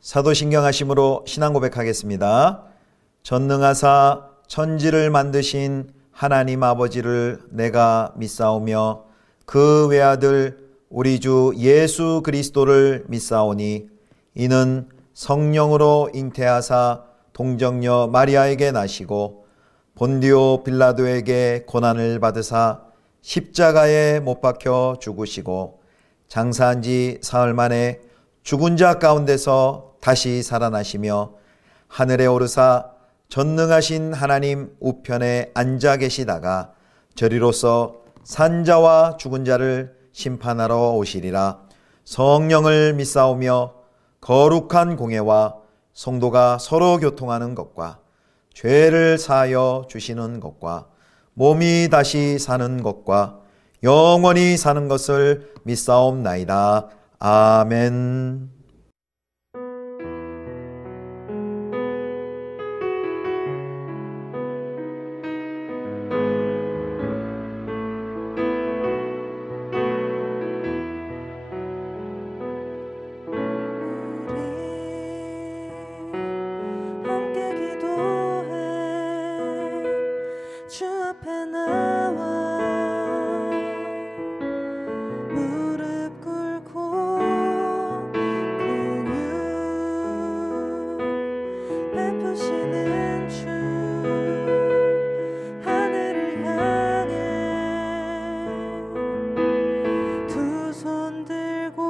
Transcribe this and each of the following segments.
사도신경하심으로 신앙 고백하겠습니다. 전능하사 천지를 만드신 하나님 아버지를 내가 믿사오며 그 외아들 우리 주 예수 그리스도를 믿사오니 이는 성령으로 잉태하사 동정녀 마리아에게 나시고 본디오 빌라도에게 고난을 받으사 십자가에 못 박혀 죽으시고 장사한 지 사흘 만에 죽은 자 가운데서 다시 살아나시며 하늘에 오르사 전능하신 하나님 우편에 앉아 계시다가 저리로서 산자와 죽은 자를 심판하러 오시리라. 성령을 믿사오며 거룩한 공예와 성도가 서로 교통하는 것과 죄를 사하여 주시는 것과 몸이 다시 사는 것과 영원히 사는 것을 믿사옵나이다. 아멘. 주 앞에 나와 무릎 꿇고 긍휼 베푸시는 주 하늘을 향해 두 손 들고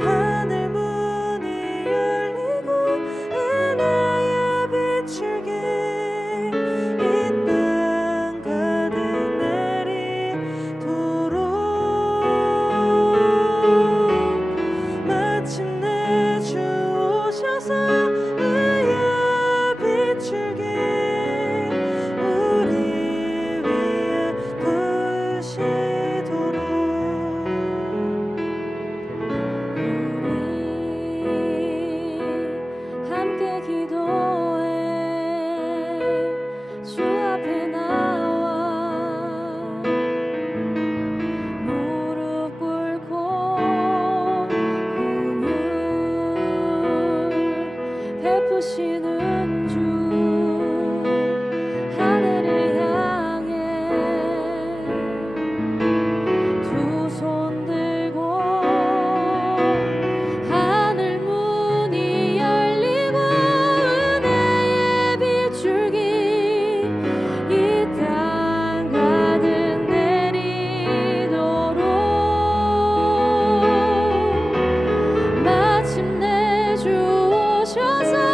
하늘 문이 열리고 은혜의 비출기 베푸시는 주 하늘을 향해 두 손 들고 하늘 문이 열리고 은혜의 비출기 이 땅 가득 내리도록 마침내 주 오셔서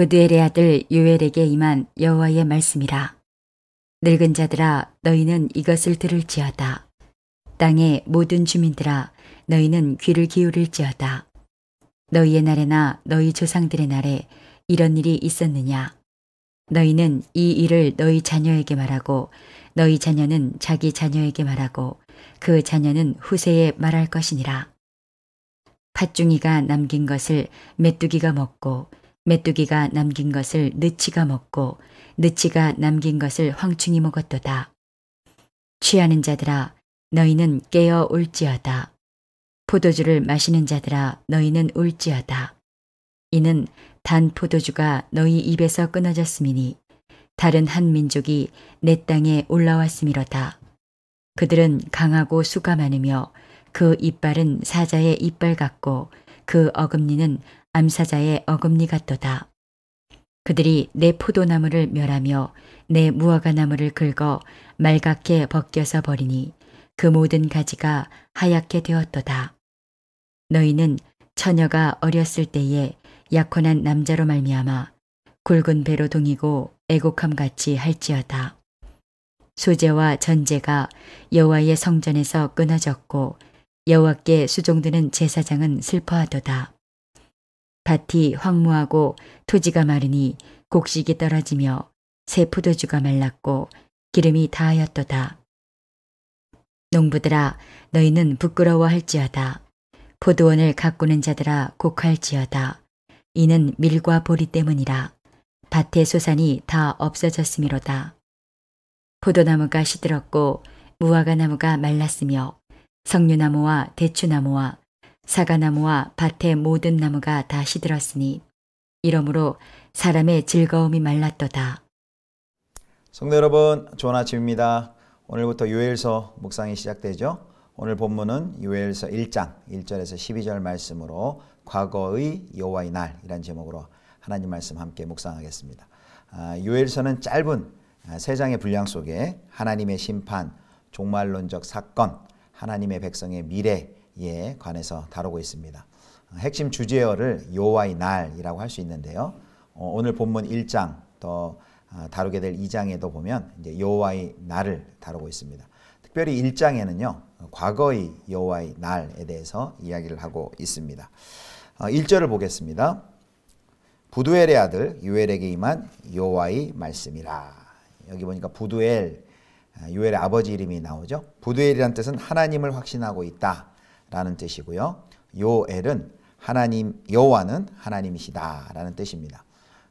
브드엘의 아들 요엘에게 임한 여호와의 말씀이라. 늙은 자들아 너희는 이것을 들을지어다. 땅의 모든 주민들아 너희는 귀를 기울일지어다. 너희의 날에나 너희 조상들의 날에 이런 일이 있었느냐? 너희는 이 일을 너희 자녀에게 말하고 너희 자녀는 자기 자녀에게 말하고 그 자녀는 후세에 말할 것이니라. 팥중이가 남긴 것을 메뚜기가 먹고 메뚜기가 남긴 것을 느치가 먹고 느치가 남긴 것을 황충이 먹었도다. 취하는 자들아 너희는 깨어 울지어다. 포도주를 마시는 자들아 너희는 울지어다. 이는 단 포도주가 너희 입에서 끊어졌음이니 다른 한 민족이 내 땅에 올라왔음이로다. 그들은 강하고 수가 많으며 그 이빨은 사자의 이빨 같고 그 어금니는 암사자의 어금니 같도다. 그들이 내 포도나무를 멸하며 내 무화과나무를 긁어 말갛게 벗겨서 버리니 그 모든 가지가 하얗게 되었도다. 너희는 처녀가 어렸을 때에 약혼한 남자로 말미암아 굵은 배로 동이고 애곡함같이 할지어다. 소재와 전제가 여호와의 성전에서 끊어졌고 여호와께 수종드는 제사장은 슬퍼하도다. 밭이 황무하고 토지가 마르니 곡식이 떨어지며 새 포도주가 말랐고 기름이 다하였도다. 농부들아 너희는 부끄러워할지어다. 포도원을 가꾸는 자들아 곡할지어다. 이는 밀과 보리 때문이라. 밭의 소산이 다 없어졌음이로다. 포도나무가 시들었고 무화과나무가 말랐으며 석류나무와 대추나무와 사과나무와 밭의 모든 나무가 다 시들었으니 이러므로 사람의 즐거움이 말랐도다. 성도 여러분, 좋은 아침입니다. 오늘부터 요엘서 묵상이 시작되죠. 오늘 본문은 요엘서 1장 1절에서 12절 말씀으로 과거의 여호와의 날이라는 제목으로 하나님 말씀 함께 묵상하겠습니다. 요엘서는 짧은 3장의 분량 속에 하나님의 심판, 종말론적 사건, 하나님의 백성의 미래에 관해서 다루고 있습니다. 핵심 주제어를 여호와의 날이라고 할 수 있는데요. 오늘 본문 1장 또 다루게 될 2장에도 보면 이제 여호와의 날을 다루고 있습니다. 특별히 1장에는요. 과거의 여호와의 날에 대해서 이야기를 하고 있습니다. 1절을 보겠습니다. 부두엘의 아들 요엘에게 임한 여호와의 말씀이라. 여기 보니까 부두엘, 요엘의 아버지 이름이 나오죠. 부두엘이라는 뜻은 하나님을 확신하고 있다라는 뜻이고요. 요엘은 하나님, 여호와는 하나님이시다라는 뜻입니다.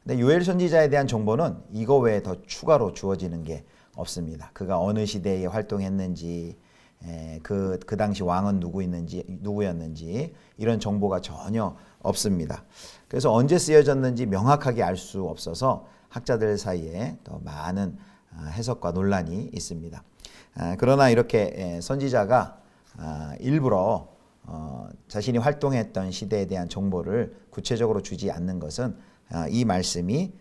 근데 요엘 선지자에 대한 정보는 이거 외에 더 추가로 주어지는 게 없습니다. 그가 어느 시대에 활동했는지, 그 당시 왕은 누구였는지 이런 정보가 전혀 없습니다. 그래서 언제 쓰여졌는지 명확하게 알 수 없어서 학자들 사이에 더 많은 해석과 논란이 있습니다. 그러나 이렇게 선지자가 일부러 자신이 활동했던 시대에 대한 정보를 구체적으로 주지 않는 것은 이 말씀이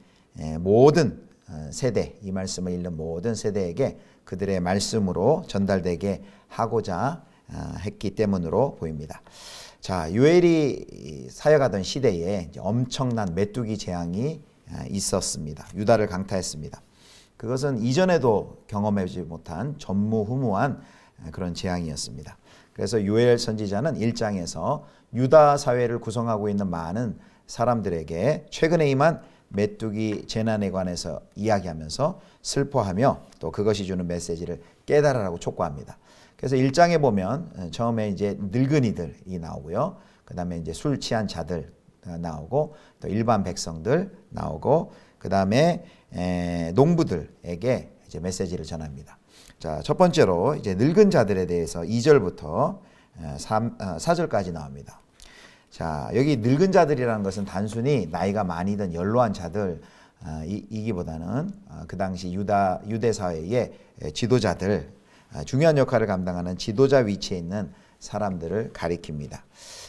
모든 세대, 이 말씀을 읽는 모든 세대에게 그들의 말씀으로 전달되게 하고자 했기 때문으로 보입니다. 자, 요엘이 사역하던 시대에 엄청난 메뚜기 재앙이 있었습니다. 유다를 강타했습니다. 그것은 이전에도 경험하지 못한 전무후무한 그런 재앙이었습니다. 그래서 요엘 선지자는 1장에서 유다 사회를 구성하고 있는 많은 사람들에게 최근에 임한 메뚜기 재난에 관해서 이야기하면서 슬퍼하며 또 그것이 주는 메시지를 깨달으라고 촉구합니다. 그래서 1장에 보면 처음에 이제 늙은이들이 나오고요. 그 다음에 이제 술 취한 자들 나오고 또 일반 백성들 나오고 그 다음에 농부들에게 이제 메시지를 전합니다. 자, 첫 번째로 이제 늙은 자들에 대해서 2절부터 4절까지 나옵니다. 자, 여기 늙은 자들이라는 것은 단순히 나이가 많이 든 연로한 자들 이기보다는 그 당시 유대 사회의 지도자들, 중요한 역할을 감당하는 지도자 위치에 있는 사람들을 가리킵니다.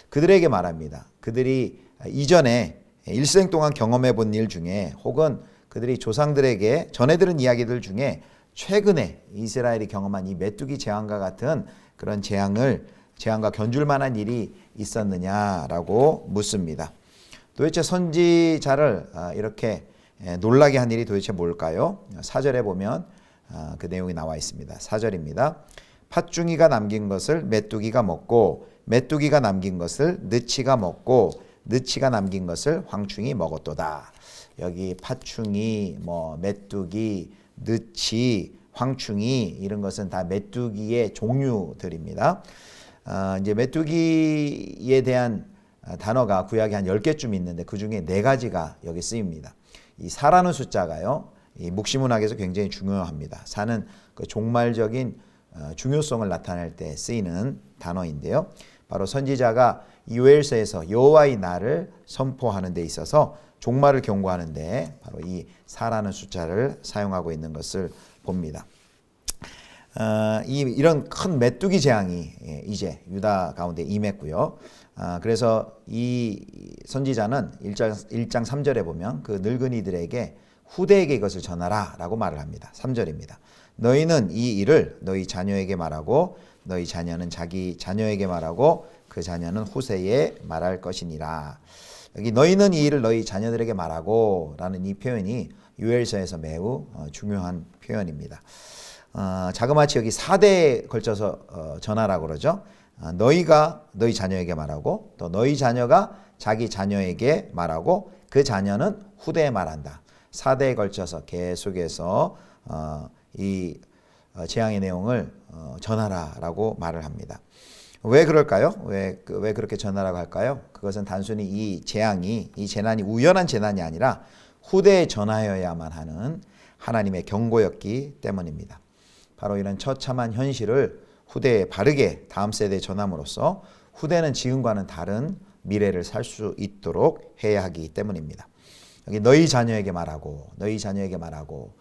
그들에게 말합니다. 그들이 이전에 일생 동안 경험해 본 일 중에 혹은 그들이 조상들에게 전해들은 이야기들 중에 최근에 이스라엘이 경험한 이 메뚜기 재앙과 같은 그런 재앙과 견줄 만한 일이 있었느냐라고 묻습니다. 도대체 선지자를 이렇게 놀라게 한 일이 도대체 뭘까요? 4절에 보면 그 내용이 나와 있습니다. 4절입니다. 팥중이가 남긴 것을 메뚜기가 먹고 메뚜기가 남긴 것을 느치가 먹고 느치가 남긴 것을 황충이 먹었도다. 여기 팥충이, 메뚜기, 느치, 황충이 이런 것은 다 메뚜기의 종류들입니다. 이제 메뚜기에 대한 단어가 구약에 한 10개쯤 있는데 그 중에 4가지가 여기 쓰입니다. 이 4라는 숫자가요, 이 묵시문학에서 굉장히 중요합니다. 4는 그 종말적인 중요성을 나타낼 때 쓰이는 단어인데요. 바로 선지자가 요엘서에서 여호와의 날을 선포하는 데 있어서 종말을 경고하는데 바로 이 4라는 숫자를 사용하고 있는 것을 봅니다. 이런 큰 메뚜기 재앙이 이제 유다 가운데 임했고요. 그래서 이 선지자는 1장 3절에 보면 그 늙은이들에게 후대에게 이것을 전하라 라고 말을 합니다. 3절입니다. 너희는 이 일을 너희 자녀에게 말하고 너희 자녀는 자기 자녀에게 말하고 그 자녀는 후세에 말할 것이니라. 여기 너희는 이 일을 너희 자녀들에게 말하고 라는 이 표현이 요엘서에서 매우 중요한 표현입니다. 자그마치 여기 4대에 걸쳐서 전하라고 그러죠. 너희가 너희 자녀에게 말하고 또 너희 자녀가 자기 자녀에게 말하고 그 자녀는 후대에 말한다. 4대에 걸쳐서 계속해서 이 재앙의 내용을 전하라라고 말을 합니다. 왜 그럴까요? 왜 그렇게 전하라고 할까요? 그것은 단순히 이 재난이 우연한 재난이 아니라 후대에 전하여야만 하는 하나님의 경고였기 때문입니다. 바로 이런 처참한 현실을 후대에 바르게 다음 세대에 전함으로써 후대는 지금과는 다른 미래를 살 수 있도록 해야 하기 때문입니다. 여기 너희 자녀에게 말하고 너희 자녀에게 말하고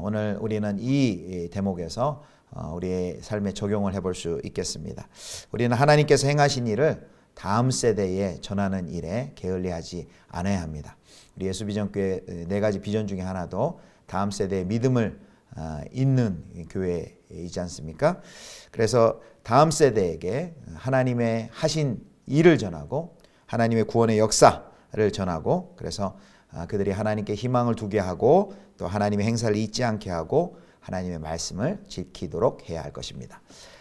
오늘 우리는 이 대목에서 우리의 삶에 적용을 해볼 수 있겠습니다. 우리는 하나님께서 행하신 일을 다음 세대에 전하는 일에 게을리하지 않아야 합니다. 우리 예수비전교회 4가지 비전 중에 하나도 다음 세대의 믿음을 잇는 교회이지 않습니까? 그래서 다음 세대에게 하나님의 하신 일을 전하고 하나님의 구원의 역사를 전하고 그래서 그들이 하나님께 희망을 두게 하고 또 하나님의 행사를 잊지 않게 하고 하나님의 말씀을 지키도록 해야 할 것입니다.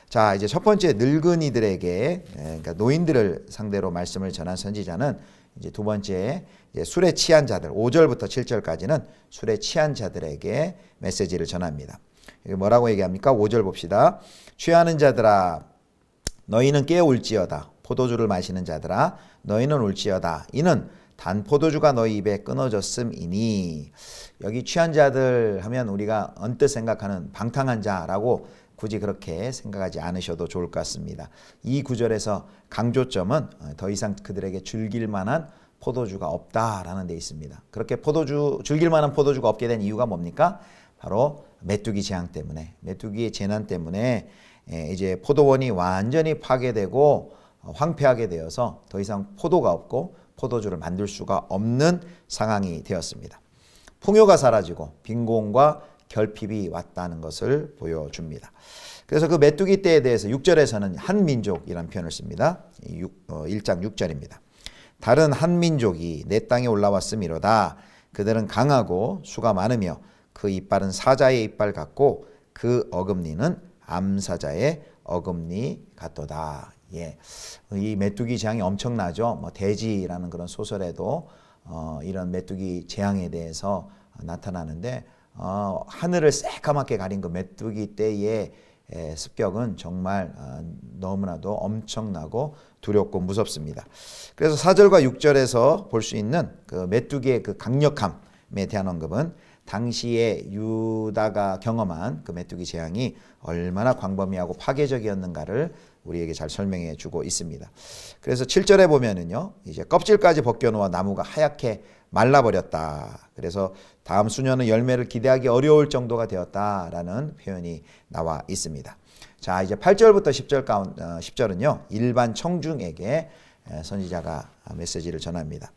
자, 이제 첫 번째 늙은이들에게 그러니까 노인들을 상대로 말씀을 전한 선지자는 이제 두 번째 술에 취한 자들 5절부터 7절까지는 술에 취한 자들에게 메시지를 전합니다. 여기 뭐라고 얘기합니까? 5절 봅시다. 취하는 자들아 너희는 깨어 울지어다. 포도주를 마시는 자들아 너희는 울지어다. 이는 단 포도주가 너희 입에 끊어졌음이니. 여기 취한 자들 하면 우리가 언뜻 생각하는 방탕한 자라고 굳이 그렇게 생각하지 않으셔도 좋을 것 같습니다. 이 구절에서 강조점은 더 이상 그들에게 즐길 만한 포도주가 없다라는 데 있습니다. 그렇게 즐길 만한 포도주가 없게 된 이유가 뭡니까? 바로 메뚜기 재앙 때문에, 메뚜기의 재난 때문에 이제 포도원이 완전히 파괴되고 황폐하게 되어서 더 이상 포도가 없고 포도주를 만들 수가 없는 상황이 되었습니다. 풍요가 사라지고 빈곤과 결핍이 왔다는 것을 보여줍니다. 그래서 그 메뚜기 때에 대해서 6절에서는 한민족이라는 표현을 씁니다. 1장 6절입니다. 다른 한민족이 내 땅에 올라왔음이로다. 그들은 강하고 수가 많으며 그 이빨은 사자의 이빨 같고 그 어금니는 암사자의 어금니 같도다. 예, 이 메뚜기 재앙이 엄청나죠. 대지라는 그런 소설에도 이런 메뚜기 재앙에 대해서 나타나는데 하늘을 새까맣게 가린 그 메뚜기 떼의 습격은 정말 너무나도 엄청나고 두렵고 무섭습니다. 그래서 4절과 6절에서 볼 수 있는 그 메뚜기의 그 강력함에 대한 언급은 당시에 유다가 경험한 그 메뚜기 재앙이 얼마나 광범위하고 파괴적이었는가를 우리에게 잘 설명해 주고 있습니다. 그래서 7절에 보면은요, 이제 껍질까지 벗겨놓아 나무가 하얗게 말라버렸다. 그래서 다음 수년은 열매를 기대하기 어려울 정도가 되었다라는 표현이 나와 있습니다. 자, 이제 8절부터 10절은요, 일반 청중에게 선지자가 메시지를 전합니다.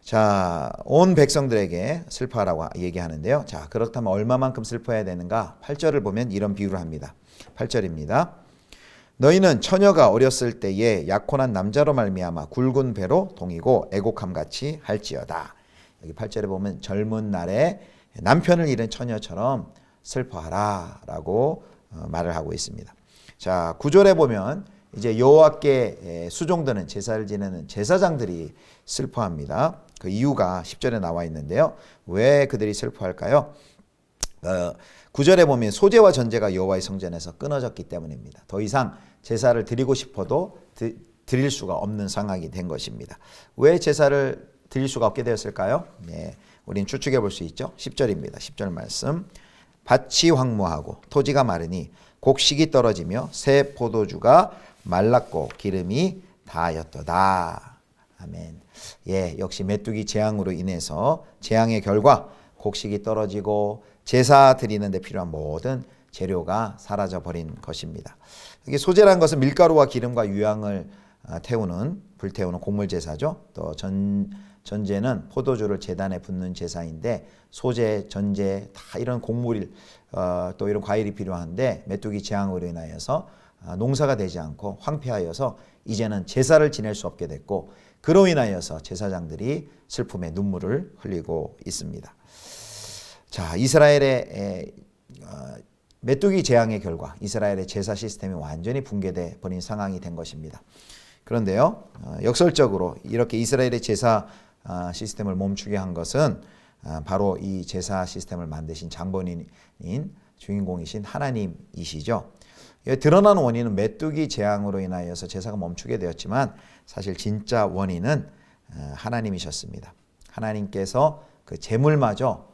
자, 온 백성들에게 슬퍼하라고 얘기하는데요. 자, 그렇다면 얼마만큼 슬퍼해야 되는가? 8절을 보면 이런 비유를 합니다. 8절입니다. 너희는 처녀가 어렸을 때에 약혼한 남자로 말미암아 굵은 배로 동이고 애곡함같이 할지어다. 여기 8절에 보면 젊은 날에 남편을 잃은 처녀처럼 슬퍼하라라고 말을 하고 있습니다. 자, 9절에 보면 이제 여호와께 수종드는 제사를 지내는 제사장들이 슬퍼합니다. 그 이유가 10절에 나와 있는데요. 왜 그들이 슬퍼할까요? 9절에 보면 소제와 전제가 여호와의 성전에서 끊어졌기 때문입니다. 더 이상 제사를 드리고 싶어도 드릴 수가 없는 상황이 된 것입니다. 왜 제사를 드릴 수가 없게 되었을까요? 네, 우린 추측해 볼 수 있죠. 10절입니다. 10절 말씀. 밭이 황무하고 토지가 마르니 곡식이 떨어지며 새 포도주가 말랐고 기름이 다하였도다. 아멘. 예, 역시 메뚜기 재앙으로 인해서 재앙의 결과 곡식이 떨어지고 제사 드리는 데 필요한 모든 재료가 사라져 버린 것입니다. 이게 소제라는 것은 밀가루와 기름과 유향을 불태우는 곡물 제사죠. 또 전제는 포도주를 제단에 붓는 제사인데 소제, 전제 다 이런 곡물 또 이런 과일이 필요한데 메뚜기 재앙으로 인하여서 농사가 되지 않고 황폐하여서 이제는 제사를 지낼 수 없게 됐고 그로 인하여서 제사장들이 슬픔의 눈물을 흘리고 있습니다. 자, 이스라엘의 메뚜기 재앙의 결과 이스라엘의 제사 시스템이 완전히 붕괴돼 버린 상황이 된 것입니다. 그런데요, 역설적으로 이렇게 이스라엘의 제사 시스템을 멈추게 한 것은 바로 이 제사 시스템을 만드신 장본인인 주인공이신 하나님이시죠. 드러난 원인은 메뚜기 재앙으로 인하여서 제사가 멈추게 되었지만 사실 진짜 원인은 하나님이셨습니다. 하나님께서 그 제물마저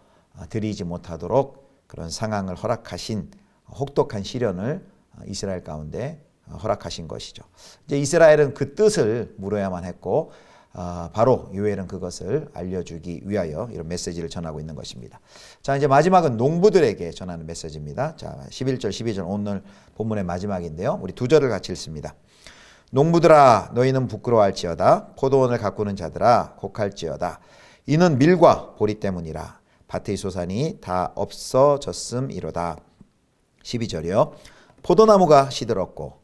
드리지 못하도록 그런 상황을 허락하신 혹독한 시련을 이스라엘 가운데 허락하신 것이죠. 이제 이스라엘은 그 뜻을 물어야만 했고 바로 요엘은 그것을 알려주기 위하여 이런 메시지를 전하고 있는 것입니다. 자, 이제 마지막은 농부들에게 전하는 메시지입니다. 자, 11절, 12절 오늘 본문의 마지막인데요. 우리 두 절을 같이 읽습니다. 농부들아 너희는 부끄러워할지어다. 포도원을 가꾸는 자들아 곡할지어다. 이는 밀과 보리 때문이라. 밭의 소산이 다 없어졌음이로다. 12절이요. 포도나무가 시들었고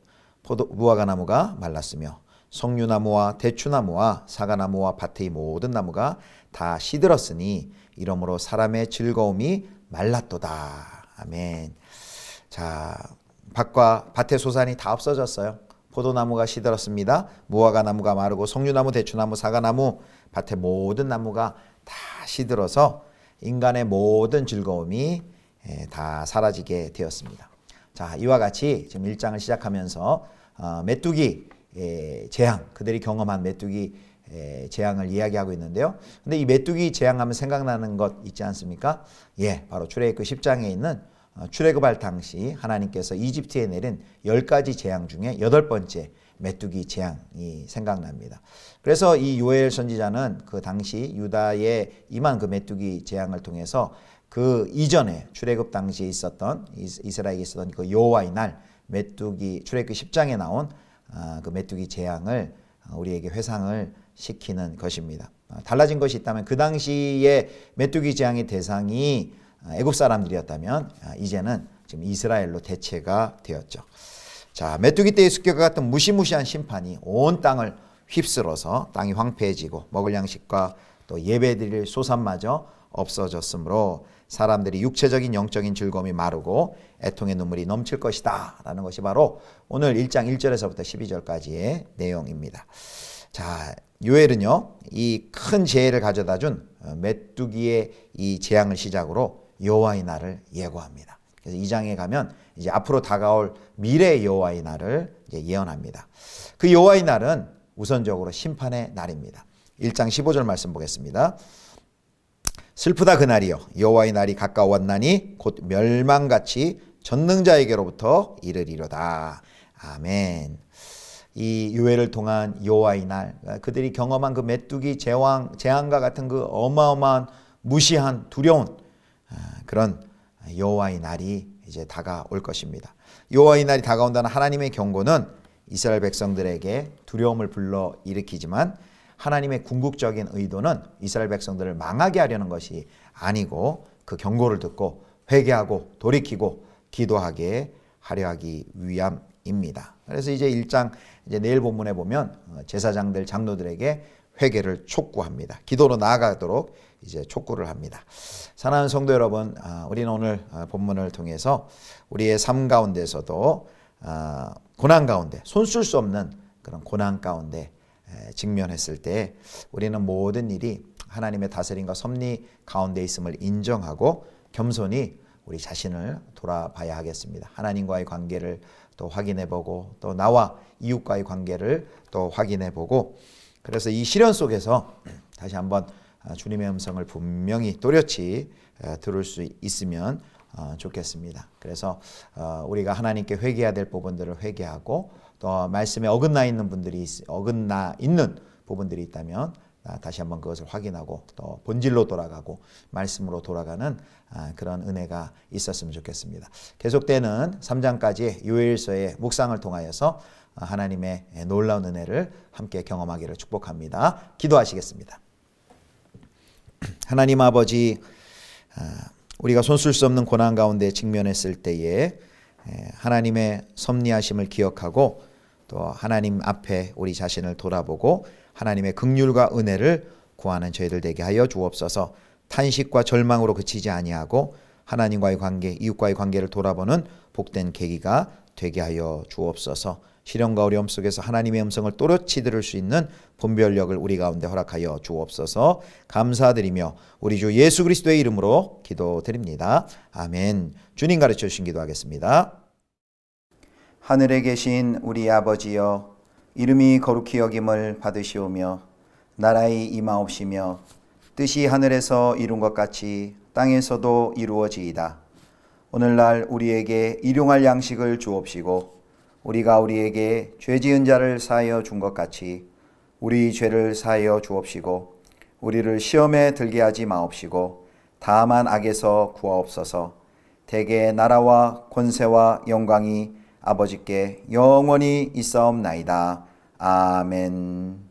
무화과나무가 말랐으며 석류나무와 대추나무와 사과나무와 밭의 모든 나무가 다 시들었으니 이러므로 사람의 즐거움이 말랐도다. 아멘. 자, 밭의 소산이 다 없어졌어요. 포도나무가 시들었습니다. 무화과나무가 마르고 석류나무, 대추나무, 사과나무, 밭의 모든 나무가 다 시들어서 인간의 모든 즐거움이 다 사라지게 되었습니다. 자, 이와 같이 지금 1장을 시작하면서 메뚜기 재앙, 그들이 경험한 메뚜기 재앙을 이야기하고 있는데요. 근데 이 메뚜기 재앙하면 생각나는 것 있지 않습니까? 예, 바로 출애굽 10장에 있는 출애굽할 당시 하나님께서 이집트에 내린 10가지 재앙 중에 8번째 메뚜기 재앙이 생각납니다. 그래서 이 요엘 선지자는 그 당시 유다에 임한 그 메뚜기 재앙을 통해서 그 이전에 출애굽 당시에 있었던 이스라엘에 있었던 그 여호와의 날 메뚜기 출애굽 10장에 나온 그 메뚜기 재앙을 우리에게 회상을 시키는 것입니다. 달라진 것이 있다면 그 당시에 메뚜기 재앙의 대상이 애굽 사람들이었다면 이제는 지금 이스라엘로 대체가 되었죠. 자, 메뚜기 떼의 습격과 같은 무시무시한 심판이 온 땅을 휩쓸어서 땅이 황폐해지고 먹을 양식과 또 예배드릴 소산마저 없어졌으므로 사람들이 육체적인 영적인 즐거움이 마르고 애통의 눈물이 넘칠 것이다 라는 것이 바로 오늘 1장 1절에서부터 12절까지의 내용입니다. 자, 요엘은요 이 큰 재해를 가져다 준 메뚜기의 이 재앙을 시작으로 여호와의 날을 예고합니다. 그래서 2장에 가면 이제 앞으로 다가올 미래의 여호와의 날을 이제 예언합니다. 그 여호와의 날은 우선적으로 심판의 날입니다. 1장 15절 말씀 보겠습니다. 슬프다 그날이여 여호와의 날이 가까웠나니 곧 멸망같이 전능자에게로부터 이르리로다. 아멘. 이 요엘을 통한 여호와의 날, 그들이 경험한 그 메뚜기 재앙과 같은 그 어마어마한 무시한 두려운 그런 여호와의 날이 이제 다가올 것입니다. 여호와의 날이 다가온다는 하나님의 경고는 이스라엘 백성들에게 두려움을 불러일으키지만 하나님의 궁극적인 의도는 이스라엘 백성들을 망하게 하려는 것이 아니고 그 경고를 듣고 회개하고 돌이키고 기도하게 하려 하기 위함입니다. 그래서 이제 1장 이제 내일 본문에 보면 제사장들 장로들에게 회개를 촉구합니다. 기도로 나아가도록 이제 촉구를 합니다. 사랑하는 성도 여러분, 우리는 오늘 본문을 통해서 우리의 삶 가운데서도 고난 가운데, 손쓸 수 없는 그런 고난 가운데 직면했을 때 우리는 모든 일이 하나님의 다스림과 섭리 가운데 있음을 인정하고 겸손히 우리 자신을 돌아봐야 하겠습니다. 하나님과의 관계를 또 확인해보고 또 나와 이웃과의 관계를 또 확인해보고, 그래서 이 시련 속에서 다시 한번 주님의 음성을 분명히 또렷이 들을 수 있으면 좋겠습니다. 그래서 우리가 하나님께 회개해야 될 부분들을 회개하고, 또 말씀에 어긋나 있는 부분들이 있다면 다시 한번 그것을 확인하고 또 본질로 돌아가고 말씀으로 돌아가는 그런 은혜가 있었으면 좋겠습니다. 계속되는 3장까지 요엘서의 묵상을 통하여서 하나님의 놀라운 은혜를 함께 경험하기를 축복합니다. 기도하시겠습니다. 하나님 아버지, 우리가 손쓸 수 없는 고난 가운데 직면했을 때에 하나님의 섭리하심을 기억하고 또 하나님 앞에 우리 자신을 돌아보고 하나님의 긍휼과 은혜를 구하는 저희들 되게 하여 주옵소서. 탄식과 절망으로 그치지 아니하고 하나님과의 관계, 이웃과의 관계를 돌아보는 복된 계기가 되게 하여 주옵소서. 시련과 어려움 속에서 하나님의 음성을 또렷이 들을 수 있는 분별력을 우리 가운데 허락하여 주옵소서. 감사드리며 우리 주 예수 그리스도의 이름으로 기도드립니다. 아멘. 주님 가르쳐 주신 기도하겠습니다. 하늘에 계신 우리 아버지여, 이름이 거룩히 여김을 받으시오며 나라의 임하옵시며 뜻이 하늘에서 이룬 것 같이 땅에서도 이루어지이다. 오늘날 우리에게 일용할 양식을 주옵시고 우리가 우리에게 죄 지은 자를 사하여 준 것 같이 우리 죄를 사하여 주옵시고 우리를 시험에 들게 하지 마옵시고 다만 악에서 구하옵소서. 대개 나라와 권세와 영광이 아버지께 영원히 있사옵나이다. 아멘.